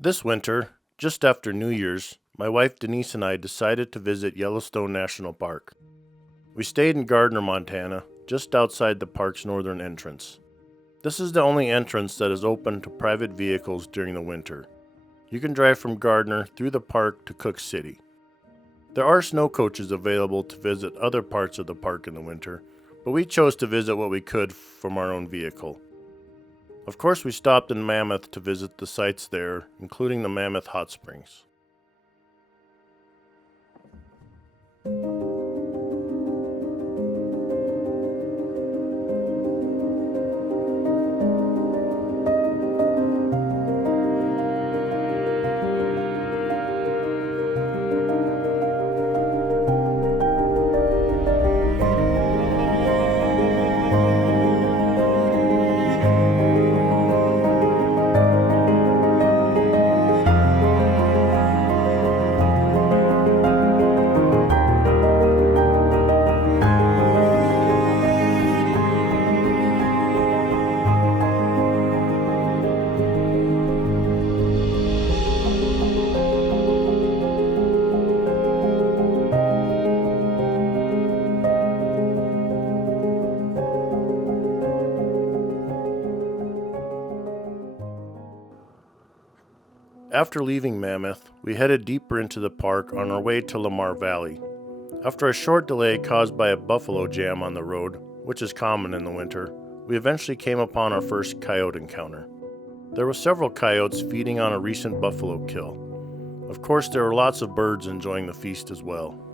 This winter, just after New Year's, my wife Denise and I decided to visit Yellowstone National Park. We stayed in Gardner, Montana, just outside the park's northern entrance. This is the only entrance that is open to private vehicles during the winter. You can drive from Gardner through the park to Cooke City. There are snow coaches available to visit other parts of the park in the winter, but we chose to visit what we could from our own vehicle. Of course, we stopped in Mammoth to visit the sites there, including the Mammoth Hot Springs. After leaving Mammoth, we headed deeper into the park on our way to Lamar Valley. After a short delay caused by a buffalo jam on the road, which is common in the winter, we eventually came upon our first coyote encounter. There were several coyotes feeding on a recent buffalo kill. Of course, there were lots of birds enjoying the feast as well.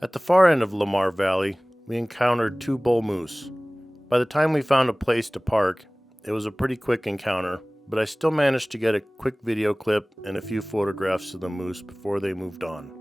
At the far end of Lamar Valley, we encountered two bull moose. By the time we found a place to park, it was a pretty quick encounter, but I still managed to get a quick video clip and a few photographs of the moose before they moved on.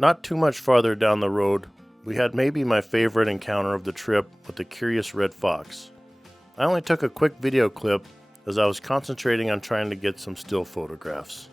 Not too much farther down the road, we had maybe my favorite encounter of the trip with the curious red fox. I only took a quick video clip as I was concentrating on trying to get some still photographs.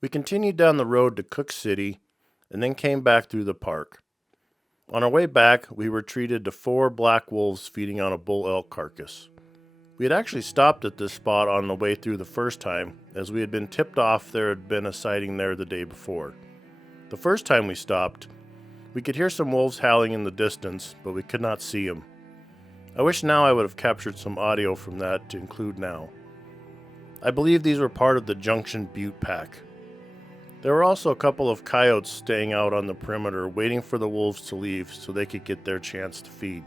We continued down the road to Cooke City and then came back through the park. On our way back, we were treated to 4 black wolves feeding on a bull elk carcass. We had actually stopped at this spot on the way through the first time, as we had been tipped off there had been a sighting there the day before. The first time we stopped, we could hear some wolves howling in the distance, but we could not see them. I wish now I would have captured some audio from that to include now. I believe these were part of the Junction Butte pack. There were also a couple of coyotes staying out on the perimeter waiting for the wolves to leave so they could get their chance to feed.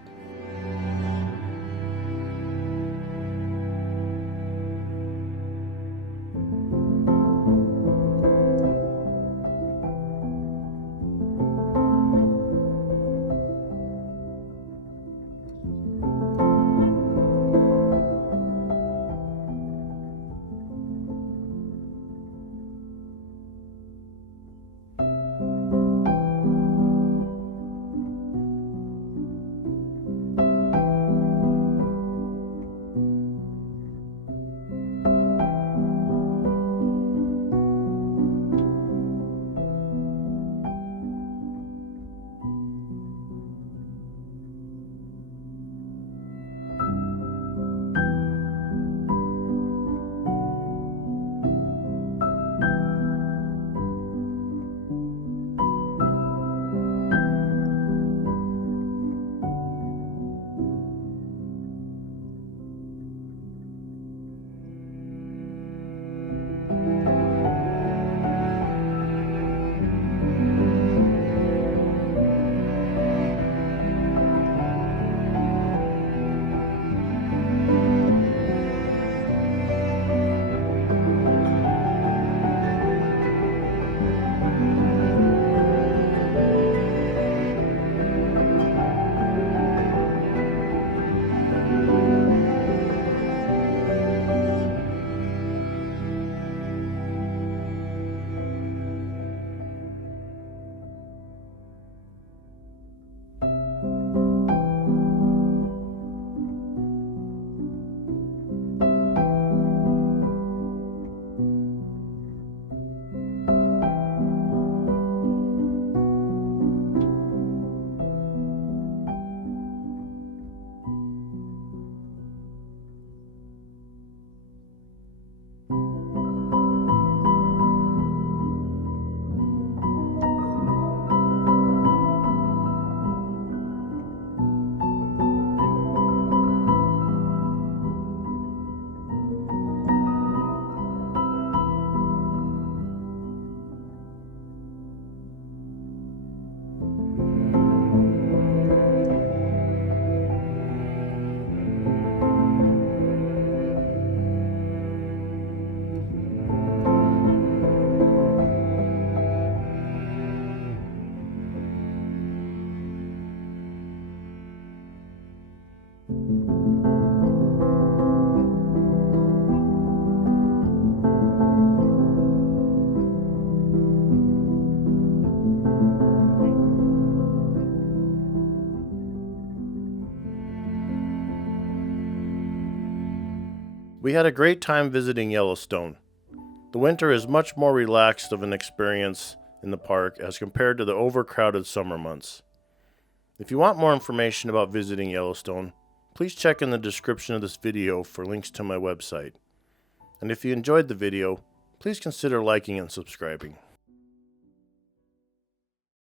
We had a great time visiting Yellowstone. The winter is much more relaxed of an experience in the park as compared to the overcrowded summer months. If you want more information about visiting Yellowstone, please check in the description of this video for links to my website. And if you enjoyed the video, please consider liking and subscribing.